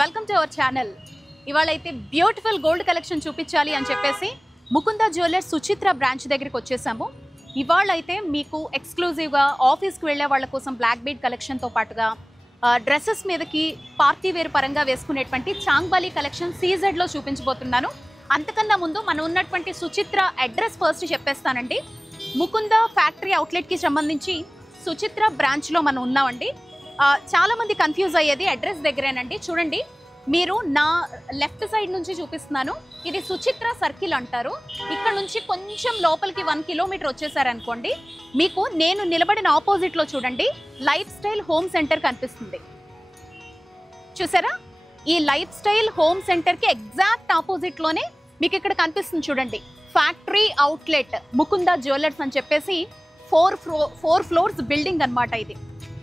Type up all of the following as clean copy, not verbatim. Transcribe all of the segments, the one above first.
Welcome to our channel. ఇవాళ అయితే beautiful gold collection చూపించాలి అని చెప్పేసి ముకుంద జ్యువెలర్స్ సుచిత్ర బ్రాంచ్ దగ్గరికి వచ్చేసాము. ఇవాళ అయితే మీకు ఎక్స్క్లూజివ్గా ఆఫీస్కి వెళ్ళే వాళ్ళ కోసం బ్లాక్ బీడ్ కలెక్షన్తో పాటుగా డ్రెస్సెస్ మీదకి పార్టీ వేర్ పరంగా వేసుకునేటువంటి చాంగ్బాలి కలెక్షన్ సీజెడ్లో చూపించబోతున్నాను. అంతకన్నా ముందు మనం ఉన్నటువంటి సుచిత్ర అడ్రస్ ఫస్ట్ చెప్పేస్తానండి. ముకుంద ఫ్యాక్టరీ అవుట్లెట్కి సంబంధించి సుచిత్ర బ్రాంచ్లో మనం ఉన్నామండి. చాలామంది కన్ఫ్యూజ్ అయ్యేది అడ్రస్ దగ్గరేనండి. చూడండి, మీరు నా లెఫ్ట్ సైడ్ నుంచి చూపిస్తున్నాను. ఇది సుచిత్ర సర్కిల్ అంటారు. ఇక్కడ నుంచి కొంచెం లోపలికి 1 కిలోమీటర్ వచ్చేసారనుకోండి, మీకు నేను నిలబడిన ఆపోజిట్లో చూడండి లైఫ్ స్టైల్ హోమ్ సెంటర్ కనిపిస్తుంది. చూసారా? ఈ లైఫ్ స్టైల్ హోమ్ సెంటర్కి ఎగ్జాక్ట్ ఆపోజిట్లోనే మీకు ఇక్కడ కనిపిస్తుంది చూడండి, ఫ్యాక్టరీ అవుట్లెట్ ముకుంద జ్యువెలర్స్ అని చెప్పేసి 4 ఫ్లోర్స్ బిల్డింగ్ అనమాట ఇది.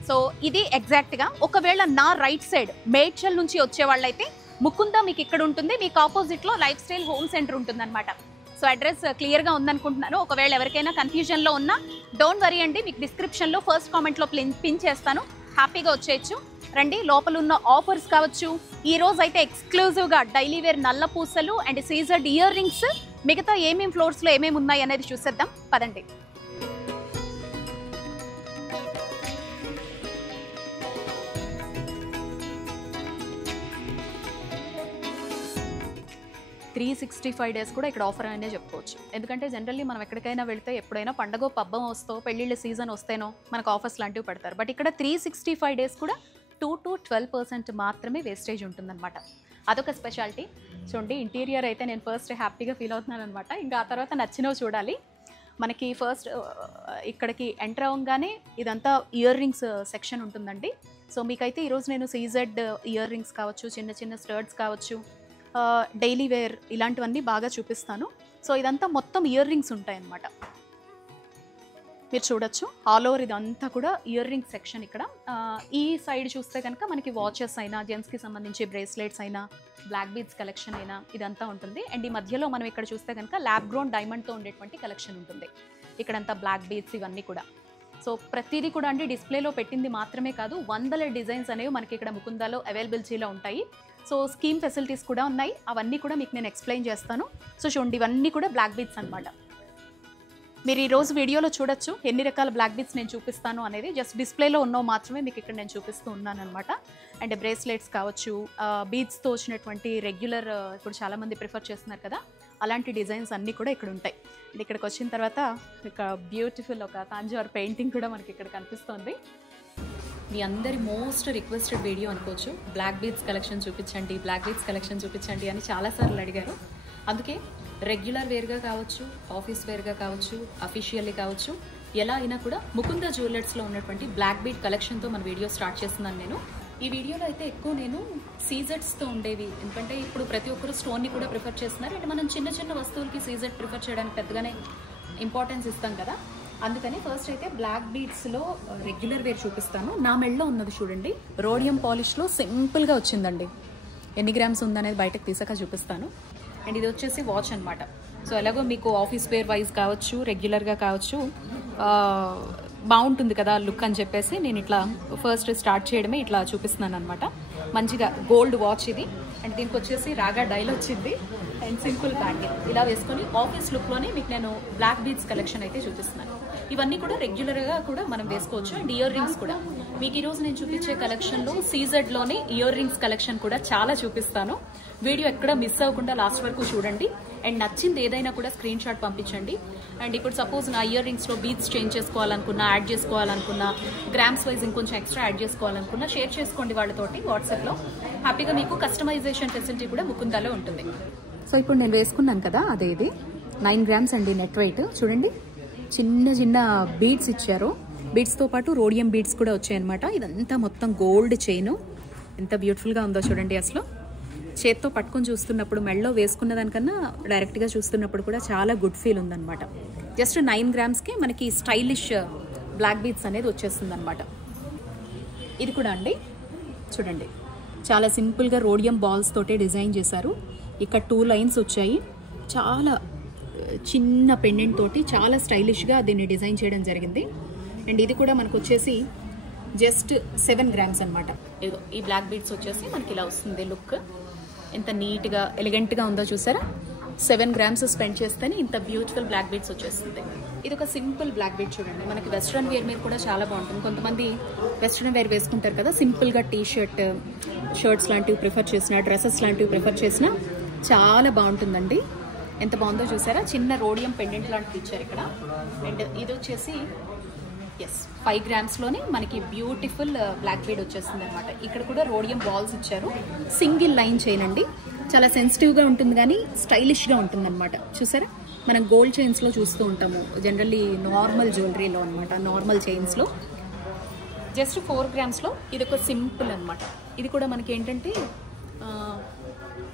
సో ఇది ఎగ్జాక్ట్గా ఒకవేళ నా రైట్ సైడ్ మేడ్చల్ నుంచి వచ్చే వాళ్ళైతే ముకుంద మీకు ఇక్కడ ఉంటుంది, మీకు ఆపోజిట్లో లైఫ్ స్టైల్ హోమ్ సెంటర్ ఉంటుంది అనమాట. సో అడ్రస్ క్లియర్గా ఉందనుకుంటున్నాను. ఒకవేళ ఎవరికైనా కన్ఫ్యూజన్లో ఉన్నా డోంట్ వరీ అండి, మీకు డిస్క్రిప్షన్లో ఫస్ట్ కామెంట్లో పిన్ చేస్తాను, హ్యాపీగా వచ్చేయచ్చు. రండి, లోపల ఉన్న ఆఫర్స్ కావచ్చు, ఈరోజు అయితే ఎక్స్క్లూజివ్గా డైలీ వేర్ నల్ల పూసలు అండ్ సీజర్డ్ ఇయర్ రింగ్స్, మిగతా ఏమేమి ఫ్లోర్స్లో ఏమేమి ఉన్నాయి అనేది చూసేద్దాం పదండి. $365 days కూడా ఇక్కడ ఆఫర్ అనే చెప్పుకోవచ్చు. ఎందుకంటే జనరల్లీ మనం ఎక్కడికైనా వెళ్తే ఎప్పుడైనా పండగ పబ్బం వస్తో పెళ్ళిళ్ళ సీజన్ వస్తేనో మనకు ఆఫర్స్ లాంటివి పెడతారు. బట్ ఇక్కడ 365 days కూడా 2 to 12% మాత్రమే వేస్టేజ్ ఉంటుందన్నమాట. అదొక స్పెషాలిటీ. చూడండి, ఇంటీరియర్ అయితే నేను ఫస్ట్ హ్యాపీగా ఫీల్ అవుతున్నాను అనమాట. ఇంకా ఆ తర్వాత నచ్చినవి చూడాలి. మనకి ఫస్ట్ ఇక్కడికి ఎంటర్ అవ్వగానే ఇదంతా ఇయర్ రింగ్స్ సెక్షన్ ఉంటుందండి. సో మీకైతే ఈరోజు నేను సీజెడ్ ఇయర్ రింగ్స్ కావచ్చు, చిన్న చిన్న స్టర్ట్స్ కావచ్చు, డైలీ వేర్ ఇలాంటివన్నీ బాగా చూపిస్తాను. సో ఇదంతా మొత్తం ఇయర్ రింగ్స్ ఉంటాయి అన్నమాట. మీరు చూడొచ్చు ఆల్ ఓవర్ ఇదంతా కూడా ఇయర్ రింగ్ సెక్షన్. ఇక్కడ ఈ సైడ్ చూస్తే కనుక మనకి వాచెస్ అయినా, జెంట్స్కి సంబంధించి బ్రేస్లెట్స్ అయినా, బ్లాక్ బీడ్స్ కలెక్షన్ అయినా ఇదంతా ఉంటుంది. అండ్ ఈ మధ్యలో మనం ఇక్కడ చూస్తే కనుక ల్యాబ్ గ్రోన్ డైమండ్తో ఉండేటువంటి కలెక్షన్ ఉంటుంది. ఇక్కడంతా బ్లాక్ బీడ్స్ ఇవన్నీ కూడా. సో ప్రతిదీ కూడా అండి డిస్ప్లేలో పెట్టింది మాత్రమే కాదు, 100 డిజైన్స్ అనేవి మనకి ఇక్కడ ముకుందాలో అవైలబిలిటీలో ఉంటాయి. సో స్కీమ్ ఫెసిలిటీస్ కూడా ఉన్నాయి, అవన్నీ కూడా మీకు నేను ఎక్స్ప్లెయిన్ చేస్తాను. సో చూడండి, ఇవన్నీ కూడా బ్లాక్ బీడ్స్ అనమాట. మీరు ఈరోజు వీడియోలో చూడొచ్చు ఎన్ని రకాల బ్లాక్ బీడ్స్ నేను చూపిస్తాను అనేది. జస్ట్ డిస్ప్లేలో ఉన్నవి మాత్రమే మీకు ఇక్కడ నేను చూపిస్తూ ఉన్నాను అనమాట. అండ్ బ్రేస్లెట్స్ కావచ్చు, బీడ్స్తో వచ్చినటువంటి రెగ్యులర్, ఇప్పుడు చాలామంది ప్రిఫర్ చేస్తున్నారు కదా, అలాంటి డిజైన్స్ అన్నీ కూడా ఇక్కడ ఉంటాయి. అండ్ ఇక్కడికి వచ్చిన తర్వాత ఇక బ్యూటిఫుల్ ఒక తాంజావూర్ పెయింటింగ్ కూడా మనకి ఇక్కడ కనిపిస్తుంది. మీ అందరి మోస్ట్ రిక్వెస్టెడ్ వీడియో అనుకోవచ్చు, బ్లాక్ బీడ్స్ కలెక్షన్ చూపించండి, బ్లాక్ బీడ్స్ కలెక్షన్ చూపించండి అని చాలాసార్లు అడిగారు. అందుకే రెగ్యులర్ వేర్గా కావచ్చు, ఆఫీస్ వేర్గా కావచ్చు, అఫీషియల్లీ కావచ్చు, ఎలా అయినా కూడా ముకుంద జ్యువెలర్స్లో ఉన్నటువంటి బ్లాక్ బీడ్ కలెక్షన్తో మన వీడియో స్టార్ట్ చేస్తున్నాను నేను. ఈ వీడియోలో అయితే ఎక్కువ నేను సీజెట్స్తో ఉండేవి, ఎందుకంటే ఇప్పుడు ప్రతి ఒక్కరు స్టోన్ని కూడా ప్రిఫర్ చేస్తున్నారు. అంటే మనం చిన్న చిన్న వస్తువులకి సీజెట్ ప్రిఫర్ చేయడానికి పెద్దగానే ఇంపార్టెన్స్ ఇస్తాం కదా, అందుకని ఫస్ట్ అయితే బ్లాక్ బీడ్స్లో రెగ్యులర్ వేర్ చూపిస్తాను. నా మెడలో ఉన్నది చూడండి, రోడియం పాలిష్లో సింపుల్గా వచ్చిందండి. ఎన్ని గ్రామ్స్ ఉందనేది బయటకు తీసాక చూపిస్తాను. అండ్ ఇది వచ్చేసి వాచ్ అనమాట. సో ఎలాగో మీకు ఆఫీస్ వేర్ వైజ్ కావచ్చు, రెగ్యులర్గా కావచ్చు, బాగుంటుంది కదా లుక్ అని చెప్పేసి నేను ఇట్లా ఫస్ట్ స్టార్ట్ చేయడమే ఇట్లా చూపిస్తున్నాను అనమాట. మంచిగా గోల్డ్ వాచ్ ఇది. అండ్ దీనికి వచ్చేసి రాగా డైల్ వచ్చింది అండ్ సింపుల్ బ్యాంగిల్. ఇలా వేసుకొని ఆఫీస్ లుక్లోనే మీకు నేను బ్లాక్ బీడ్స్ కలెక్షన్ అయితే చూపిస్తున్నాను. ఇవన్నీ కూడా రెగ్యులర్గా కూడా మనం వేసుకోవచ్చు. అండ్ ఇయర్ రింగ్స్ కూడా మీకు ఈరోజు నేను చూపించే కలెక్షన్లో సీజెడ్లోనే ఇయర్ రింగ్స్ కలెక్షన్ కూడా చాలా చూపిస్తాను. వీడియో ఎక్కడ మిస్ అవ్వకుండా లాస్ట్ వరకు చూడండి. అండ్ నచ్చింది ఏదైనా కూడా స్క్రీన్ షాట్ పంపించండి. అండ్ ఇప్పుడు సపోజ్ నా ఇయర్ రింగ్స్లో బీడ్స్ చేంజ్ చేసుకోవాలనుకున్నా, యాడ్ చేసుకోవాలనుకున్నా, గ్రామ్స్ వైజ్ ఇంకొంచెం ఎక్స్ట్రా యాడ్ చేసుకోవాలనుకున్నా షేర్ చేసుకోండి వాళ్ళతోటి వాట్సాప్లో. హ్యాపీగా మీకు కస్టమైజేషన్ ఫెసిలిటీ కూడా ముకుందాలో ఉంటుంది. సో ఇప్పుడు నేను వేసుకున్నాను కదా, అదే ఇది 9 grams అండి నెట్ వెయిట్. చూడండి, చిన్న చిన్న బీడ్స్ ఇచ్చారు. బీడ్స్తో పాటు రోడియం బీడ్స్ కూడా వచ్చాయన్నమాట. ఇదంతా మొత్తం గోల్డ్ చైను. ఎంత బ్యూటిఫుల్గా ఉందో చూడండి. అసలు చేత్తో పట్టుకొని చూస్తున్నప్పుడు, మెడలో వేసుకున్న దానికన్నా డైరెక్ట్గా చూస్తున్నప్పుడు కూడా చాలా గుడ్ ఫీల్ ఉందన్నమాట. జస్ట్ 9 grams మనకి స్టైలిష్ బ్లాక్ బీడ్స్ అనేది వచ్చేస్తుంది అనమాట. ఇది కూడా అండి చూడండి, చాలా సింపుల్గా రోడియం బాల్స్ తోటే డిజైన్ చేశారు. ఇక్కడ 2 lines వచ్చాయి. చాలా చిన్న పెండెంట్ తోటి చాలా స్టైలిష్గా దీన్ని డిజైన్ చేయడం జరిగింది. అండ్ ఇది కూడా మనకు వచ్చేసి జస్ట్ 7 గ్రామ్స్ అనమాట. ఇదిగో ఈ బ్లాక్ బీడ్స్ వచ్చేసి మనకి ఇలా వస్తుంది లుక్. ఎంత నీట్గా ఎలిగెంట్గా ఉందో చూసారా. 7 గ్రామ్స్ స్పెండ్ చేస్తేనే ఇంత బ్యూటిఫుల్ బ్లాక్ బీడ్స్ వచ్చేస్తుంది. ఇది ఒక సింపుల్ బ్లాక్ బీడ్ చూడండి. మనకి వెస్ట్రన్ వేర్ మీద కూడా చాలా బాగుంటుంది. కొంతమంది వెస్ట్రన్ వేర్ వేసుకుంటారు కదా, సింపుల్గా టీ షర్ట్స్ లాంటివి ప్రిఫర్ చేసిన, డ్రెస్సెస్ లాంటివి ప్రిఫర్ చేసిన చాలా బాగుంటుందండి. ఎంత బాగుందో చూసారా. చిన్న రోడియం పెండెంట్ లాంటిది ఇచ్చారు ఇక్కడ. అండ్ ఇది వచ్చేసి 5 గ్రామ్స్లోనే మనకి బ్యూటిఫుల్ బ్లాక్ బీడ్ వచ్చేస్తుంది అనమాట. ఇక్కడ కూడా రోడియం బాల్స్ ఇచ్చారు. సింగిల్ లైన్ చైన్ అండి. చాలా సెన్సిటివ్గా ఉంటుంది కానీ స్టైలిష్గా ఉంటుంది అనమాట. చూసారా, మనం గోల్డ్ చైన్స్లో చూస్తూ ఉంటాము జనరల్లీ, నార్మల్ జ్యువెలరీలో అనమాట, నార్మల్ చైన్స్లో. జస్ట్ 4 గ్రామ్స్లో ఇది ఒక సింపుల్ అనమాట. ఇది కూడా మనకి ఏంటంటే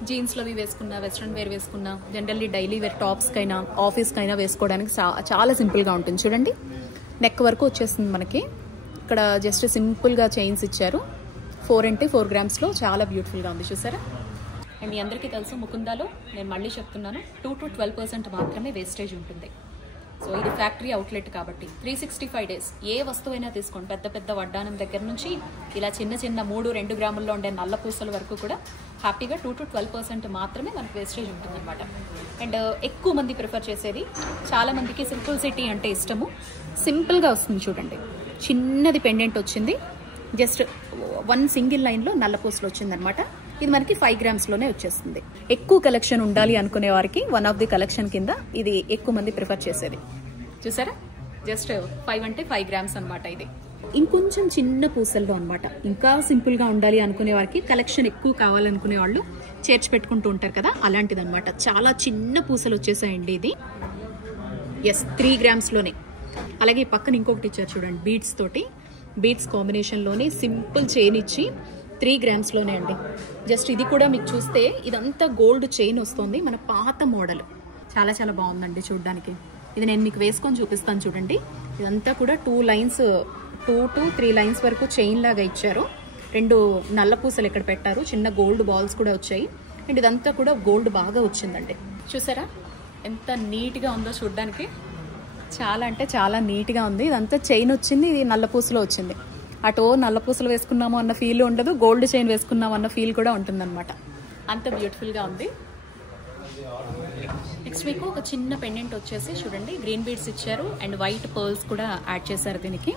జీన్స్లో అవి వేసుకున్నా, వెస్ట్రన్ వేర్ వేసుకున్నా, జనరల్లీ డైలీ వేర్ టాప్స్కైనా ఆఫీస్కైనా వేసుకోవడానికి చాలా సింపుల్గా ఉంటుంది. చూడండి, నెక్ వరకు వచ్చేస్తుంది మనకి. ఇక్కడ జస్ట్ సింపుల్గా చైన్స్ ఇచ్చారు. 4 గ్రామ్స్లో చాలా బ్యూటిఫుల్గా ఉంది చూసారా. అండ్ మీ అందరికీ తెలుసు ముకుందాలో నేను మళ్ళీ చెప్తున్నాను 2 to 12% మాత్రమే వేస్టేజ్ ఉంటుంది. సో ఇది ఫ్యాక్టరీ అవుట్లెట్ కాబట్టి 365 డేస్ ఏ వస్తువైనా తీసుకోండి. పెద్ద పెద్ద వడ్డానం దగ్గర నుంచి ఇలా చిన్న 2 గ్రాముల్లో ఉండే నల్ల పూసల వరకు కూడా హ్యాపీగా 2 to 12% మాత్రమే మనకు వేస్టేజ్ ఉంటుంది అనమాట. అండ్ ఎక్కువ మంది ప్రిఫర్ చేసేది, చాలామందికి సింపుల్సిటీ అంటే ఇష్టము. సింపుల్గా వస్తుంది చూడండి. చిన్నది పెండెంట్ వచ్చింది, జస్ట్ 1 సింగిల్ లైన్లో నల్ల పూసలు వచ్చిందనమాట. ఇది మనకి 5 గ్రామ్స్లోనే వచ్చేస్తుంది. ఎక్కువ కలెక్షన్ ఉండాలి అనుకునే వారికి వన్ ఆఫ్ ది కలెక్షన్ కింద ఇది ఎక్కువ మంది ప్రిఫర్ చేసేది. చూసారా, జస్ట్ 5 అంటే 5 గ్రామ్స్ అనమాట. ఇది ఇంకొంచెం చిన్న పూసల్లో అనమాట. ఇంకా సింపుల్గా ఉండాలి అనుకునే వారికి, కలెక్షన్ ఎక్కువ కావాలనుకునే వాళ్ళు చేర్చి పెట్టుకుంటూ ఉంటారు కదా, అలాంటిది అనమాట. చాలా చిన్న పూసలు వచ్చేసాయండి. ఇది 3 గ్రామ్స్లోనే. అలాగే పక్కన ఇంకొకటి ఇచ్చారు చూడండి, బీడ్స్ తోటి, బీడ్స్ కాంబినేషన్లోనే సింపుల్ చైన్ ఇచ్చి 3 గ్రామ్స్లోనే అండి. జస్ట్ ఇది కూడా మీకు చూస్తే ఇదంతా గోల్డ్ చైన్ వస్తుంది, మన పాత మోడల్. చాలా చాలా బాగుందండి చూడడానికి. ఇది నేను మీకు వేసుకొని చూపిస్తాను చూడండి. ఇదంతా కూడా 2 to 3 లైన్స్ వరకు చైన్ లాగా ఇచ్చారు. 2 నల్ల పూసలు ఇక్కడ పెట్టారు, చిన్న గోల్డ్ బాల్స్ కూడా వచ్చాయి. అండ్ ఇదంతా కూడా గోల్డ్ బాగా వచ్చిందండి. చూసారా ఎంత నీట్గా ఉందో చూడడానికి. చాలా అంటే చాలా నీట్గా ఉంది. ఇదంతా చైన్ వచ్చింది, ఇది నల్ల పూసలో వచ్చింది. అటో నల్ల పూసలు వేసుకున్నాము అన్న ఫీల్ ఉండదు, గోల్డ్ చైన్ వేసుకున్నాము అన్న ఫీల్ కూడా ఉంటుందన్నమాట. అంత బ్యూటిఫుల్గా ఉంది. నెక్స్ట్ మీకు ఒక చిన్న పెండెంట్ వచ్చేసి చూడండి, గ్రీన్ బీడ్స్ ఇచ్చారు అండ్ వైట్ పర్ల్స్ కూడా యాడ్ చేశారు దీనికి.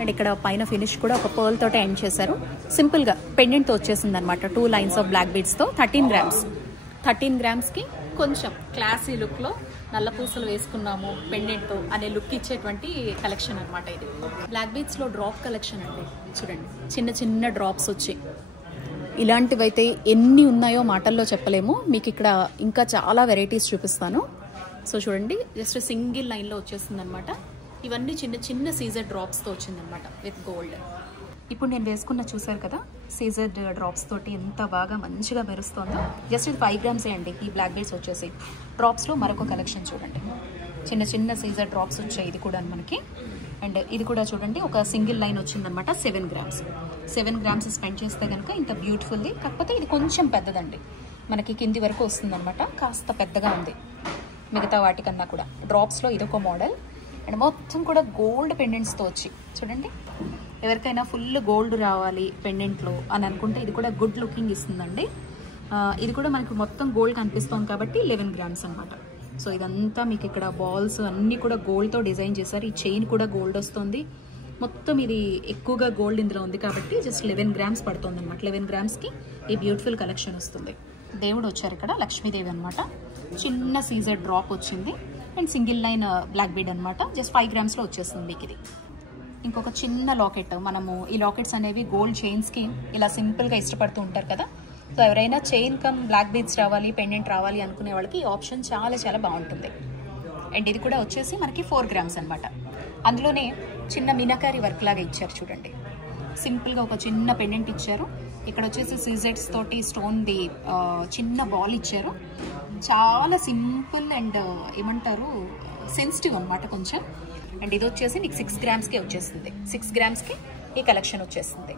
అండ్ ఇక్కడ పైన ఫినిష్ కూడా ఒక పర్ల్ తోటే ఎండ్ చేశారు. సింపుల్గా పెండెంట్తో వచ్చేసింది అనమాట. 2 లైన్స్ ఆఫ్ బ్లాక్ బీడ్స్తో 13 గ్రామ్స్కి కొంచెం క్లాసీ లుక్లో నల్ల పూసలు వేసుకున్నాము పెండెంట్తో అనే లుక్ ఇచ్చేటువంటి కలెక్షన్ అనమాట ఇది. బ్లాక్ బీడ్స్లో డ్రాప్ కలెక్షన్ అండి. చూడండి, చిన్న చిన్న డ్రాప్స్ వచ్చి ఇలాంటివైతే ఎన్ని ఉన్నాయో మాటల్లో చెప్పలేము. మీకు ఇక్కడ ఇంకా చాలా వెరైటీస్ చూపిస్తాను. సో చూడండి, జస్ట్ సింగిల్ లైన్లో వచ్చేస్తుంది అనమాట. ఇవన్నీ చిన్న చిన్న సీజర్ డ్రాప్స్తో వచ్చిందనమాట విత్ గోల్డ్. ఇప్పుడు నేను వేసుకున్న చూసారు కదా, సీజర్ డ్రాప్స్ తోటి ఎంత బాగా మంచిగా మెరుస్తుందో. జస్ట్ ఇది 5 గ్రామ్సే అండి. ఈ బ్లాక్ బీడ్స్ వచ్చేసి డ్రాప్స్లో మరొక కలెక్షన్ చూడండి, చిన్న చిన్న సీజర్ డ్రాప్స్ వచ్చాయి ఇది కూడా మనకి. అండ్ ఇది కూడా చూడండి, ఒక సింగిల్ లైన్ వచ్చిందనమాట. 7 గ్రామ్స్ స్పెండ్ చేస్తే కనుక ఇంత బ్యూటిఫుల్ది. కాకపోతే ఇది కొంచెం పెద్దదండి, మనకి కింది వరకు వస్తుందన్నమాట. కాస్త పెద్దగా ఉంది మిగతా వాటికన్నా కూడా. డ్రాప్స్లో ఇదొక మోడల్. అండ్ మొత్తం కూడా గోల్డ్ పెండెంట్స్తో వచ్చి చూడండి. ఎవరికైనా ఫుల్ గోల్డ్ రావాలి పెండెంట్లో అని అనుకుంటే ఇది కూడా గుడ్ లుకింగ్ ఇస్తుందండి. ఇది కూడా మనకు మొత్తం గోల్డ్ కనిపిస్తుంది కాబట్టి 11 గ్రామ్స్ అనమాట. సో ఇదంతా మీకు ఇక్కడ బాల్స్ అన్నీ కూడా గోల్డ్తో డిజైన్ చేశారు. ఈ చైన్ కూడా గోల్డ్ వస్తుంది. మొత్తం ఇది ఎక్కువగా గోల్డ్ ఇందులో ఉంది కాబట్టి జస్ట్ 11 గ్రామ్స్ పడుతుంది అనమాట. 11 గ్రామ్స్కి ఈ బ్యూటిఫుల్ కలెక్షన్ వస్తుంది. దేవుడు వచ్చారు ఇక్కడ, లక్ష్మీదేవి అనమాట. చిన్న సీజర్ డ్రాప్ వచ్చింది and single line black bead అనమాట. జస్ట్ 5 గ్రామ్స్లో వచ్చేస్తుంది మీకు ఇది. ఇంకొక చిన్న లాకెట్. మనము ఈ లాకెట్స్ అనేవి గోల్డ్ చైన్స్కి ఇలా సింపుల్గా ఇష్టపడుతూ ఉంటారు కదా. సో ఎవరైనా చైన్ కమ్ బ్లాక్ బీడ్స్ రావాలి, పెండెంట్ రావాలి అనుకునే వాళ్ళకి ఈ ఆప్షన్ చాలా చాలా బాగుంటుంది. అండ్ ఇది కూడా వచ్చేసి మనకి 4 గ్రామ్స్ అనమాట. అందులోనే చిన్న మీనాకారి వర్క్ లాగా ఇచ్చారు చూడండి. సింపుల్గా ఒక చిన్న పెండెంట్ ఇచ్చారు. ఇక్కడ వచ్చేసి సీజెట్స్ తోటి స్టోన్ది చిన్న బాల్ ఇచ్చారు. చాలా సింపుల్ అండ్ ఏమంటారు సెన్సిటివ్ అనమాట కొంచెం. అండ్ ఇది వచ్చేసి మీకు 6 గ్రామ్స్కే వచ్చేస్తుంది. 6 గ్రామ్స్కి ఈ కలెక్షన్ వచ్చేస్తుంది.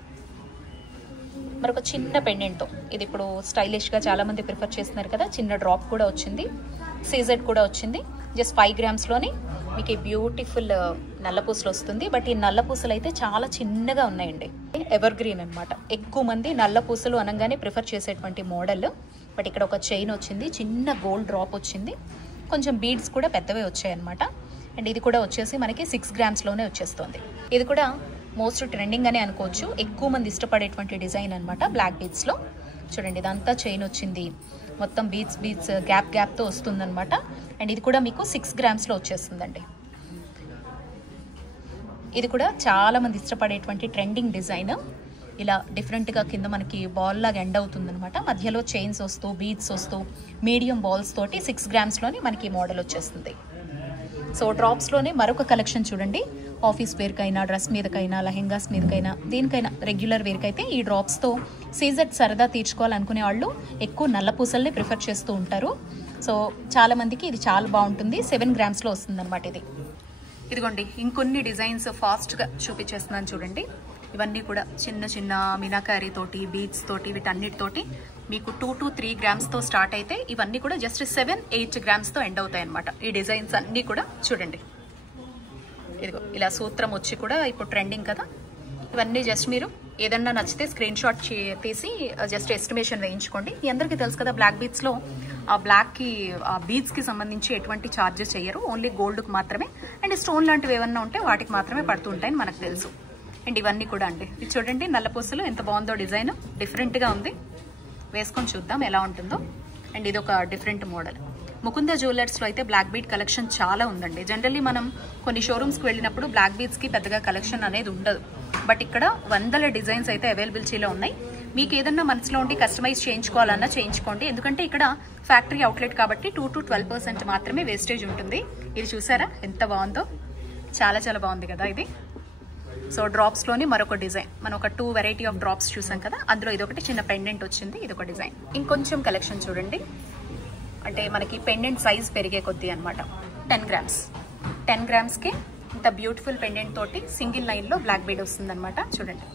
మరొక చిన్న పెండెంట్తో, ఇది ఇప్పుడు స్టైలిష్గా చాలామంది ప్రిఫర్ చేస్తున్నారు కదా. చిన్న డ్రాప్ కూడా వచ్చింది, సీజెడ్ కూడా వచ్చింది. జస్ట్ 5 గ్రామ్స్లోని మీకు ఈ బ్యూటిఫుల్ నల్ల పూసలు వస్తుంది. బట్ ఈ నల్ల పూసలు అయితే చాలా చిన్నగా ఉన్నాయండి. ఎవర్ గ్రీన్ అనమాట. ఎక్కువ మంది నల్ల పూసలు అనగానే ప్రిఫర్ చేసేటువంటి మోడల్. బట్ ఇక్కడ ఒక చైన్ వచ్చింది, చిన్న గోల్డ్ డ్రాప్ వచ్చింది, కొంచెం బీడ్స్ కూడా పెద్దవే వచ్చాయి అనమాట. అండ్ ఇది కూడా వచ్చేసి మనకి 6 గ్రామ్స్లోనే వచ్చేస్తుంది. ఇది కూడా మోస్ట్ ట్రెండింగ్ అనే అనుకోవచ్చు. ఎక్కువ మంది ఇష్టపడేటువంటి డిజైన్ అనమాట. బ్లాక్ బీడ్స్లో చూడండి, ఇదంతా చైన్ వచ్చింది, మొత్తం బీడ్స్ గ్యాప్తో వస్తుందన్నమాట. అండ్ ఇది కూడా మీకు 6 గ్రామ్స్లో వచ్చేస్తుందండి. ఇది కూడా చాలా మంది ఇష్టపడేటువంటి ట్రెండింగ్ డిజైన్. ఇలా డిఫరెంట్గా కింద మనకి బాల్ లాగా ఎండ్ అవుతుందన్నమాట. మధ్యలో చైన్స్ వస్తూ బీడ్స్ వస్తూ మీడియం బాల్స్ తోటి 6 గ్రామ్స్లోనే మనకి మోడల్ వచ్చేస్తుంది. సో డ్రాప్స్లోనే మరొక కలెక్షన్ చూడండి. ఆఫీస్ వేర్కైనా, డ్రెస్ మీదకైనా, లెహెంగాస్ మీదకైనా, దేనికైనా రెగ్యులర్ వేర్కైతే ఈ డ్రాప్స్తో సీజెడ్ సరదా తీర్చుకోవాలనుకునే వాళ్ళు ఎక్కువ నల్ల పూసల్ని ప్రిఫర్ చేస్తూ ఉంటారు. సో చాలామందికి ఇది చాలా బాగుంటుంది. 7 గ్రామ్స్లో వస్తుందన్నమాట ఇది. ఇదిగోండి ఇంకొన్ని డిజైన్స్ ఫాస్ట్గా చూపించేస్తున్నాను చూడండి. ఇవన్నీ కూడా చిన్న చిన్న మీనాకారీ తోటి, బీడ్స్ తోటి, వీటన్నిటితోటి మీకు 2 to 3 గ్రామ్స్తో స్టార్ట్ అయితే ఇవన్నీ కూడా జస్ట్ 7-8 గ్రామ్స్తో ఎండ్ అవుతాయి అనమాట. ఈ డిజైన్స్ అన్నీ కూడా చూడండి. ఇదిగో ఇలా సూత్రం వచ్చి కూడా ఇప్పుడు ట్రెండింగ్ కదా. ఇవన్నీ జస్ట్ మీరు ఏదన్నా నచ్చితే స్క్రీన్ షాట్ తీసి జస్ట్ ఎస్టిమేషన్ వేయించుకోండి. మీ అందరికీ తెలుసు కదా, బ్లాక్ బీడ్స్లో ఆ బ్లాక్కి ఆ బీడ్స్కి సంబంధించి ఎటువంటి ఛార్జెస్ చేయరు, ఓన్లీ గోల్డ్కి మాత్రమే. అండ్ స్టోన్ లాంటివి ఏమన్నా ఉంటే వాటికి మాత్రమే పడుతూ ఉంటాయని మనకు తెలుసు. అండ్ ఇవన్నీ కూడా అండి, ఇది చూడండి నల్లపూసలు ఎంత బాగుందో, డిజైన్ డిఫరెంట్గా ఉంది. వేసుకొని చూద్దాం ఎలా ఉంటుందో. అండ్ ఇది ఒక డిఫరెంట్ మోడల్. ముకుంద జ్యువెలర్స్లో అయితే బ్లాక్ బీడ్ కలెక్షన్ చాలా ఉందండి. జనరల్లీ మనం కొన్ని షోరూమ్స్కి వెళ్ళినప్పుడు బ్లాక్ బీడ్స్కి పెద్దగా కలెక్షన్ అనేది ఉండదు. బట్ ఇక్కడ వందల డిజైన్స్ అయితే అవైలబిలిటీలో ఉన్నాయి. మీకు ఏదన్నా మనసులో ఉండి కస్టమైజ్ చేయించుకోవాలన్నా చేయించుకోండి. ఎందుకంటే ఇక్కడ ఫ్యాక్టరీ అవుట్లెట్ కాబట్టి 2 to 12% మాత్రమే వేస్టేజ్ ఉంటుంది. ఇది చూసారా ఎంత బాగుందో, చాలా చాలా బాగుంది కదా ఇది. సో డ్రాప్స్లోని మరొక డిజైన్, మనం ఒక 2 వెరైటీ ఆఫ్ డ్రాప్స్ చూసాం కదా, అందులో ఇదొకటి చిన్న పెండెంట్ వచ్చింది, ఇదొక డిజైన్. ఇంకొంచెం కలెక్షన్ చూడండి. అంటే మనకి పెండెంట్ సైజ్ పెరిగే కొద్దీ అనమాట. 10 గ్రామ్స్ 10 గ్రామ్స్కి ఇంత బ్యూటిఫుల్ పెండెంట్ తోటి సింగిల్ లైన్లో బ్లాక్ బీడ్ వస్తుందన్నమాట. చూడండి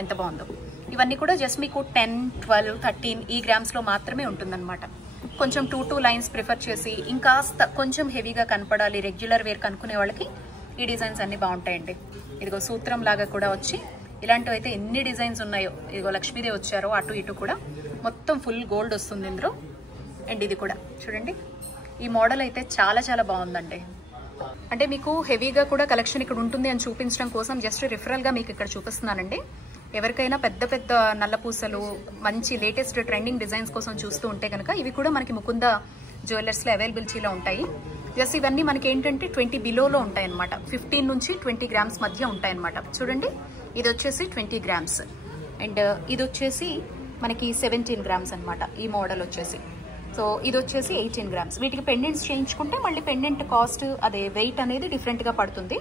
ఎంత బాగుందో. ఇవన్నీ కూడా జస్ట్ మీకు 10, 12, 13 ఈ గ్రామ్స్లో మాత్రమే ఉంటుందన్నమాట. కొంచెం 2 లైన్స్ ప్రిఫర్ చేసి ఇంకాస్త కొంచెం హెవీగా కనపడాలి రెగ్యులర్ వేర్ కనుక్కునే వాళ్ళకి ఈ డిజైన్స్ అన్ని బాగుంటాయండి. ఇదిగో సూత్రం లాగా కూడా వచ్చి ఇలాంటివి అయితే ఎన్ని డిజైన్స్ ఉన్నాయో. ఇదిగో లక్ష్మీదేవి వచ్చారో అటు ఇటు కూడా మొత్తం ఫుల్ గోల్డ్ వస్తుంది ఇందులో. అండ్ ఇది కూడా చూడండి, ఈ మోడల్ అయితే చాలా చాలా బాగుందండి. అంటే మీకు హెవీగా కూడా కలెక్షన్ ఇక్కడ ఉంటుంది అని చూపించడం కోసం జస్ట్ రిఫరల్గా మీకు ఇక్కడ చూపిస్తున్నానండి. ఎవరికైనా పెద్ద పెద్ద నల్ల పూసలు మంచి లేటెస్ట్ ట్రెండింగ్ డిజైన్స్ కోసం చూస్తూ ఉంటే కనుక ఇవి కూడా మనకి ముకుంద జ్యువెలర్స్లో అవైలబిలిటీలో ఉంటాయి. జస్ట్ ఇవన్నీ మనకి ఏంటంటే 20 బిలోలో ఉంటాయి అనమాట. 15 నుంచి 20 గ్రామ్స్ మధ్య ఉంటాయన్నమాట. చూడండి ఇది వచ్చేసి 20 గ్రామ్స్ అండ్ ఇది వచ్చేసి మనకి 17 గ్రామ్స్ అనమాట ఈ మోడల్ వచ్చేసి. సో ఇది వచ్చేసి 18 గ్రామ్స్. వీటికి పెండెంట్స్ చేయించుకుంటే మళ్ళీ పెండెంట్ కాస్ట్ అదే వెయిట్ అనేది డిఫరెంట్గా పడుతుంది.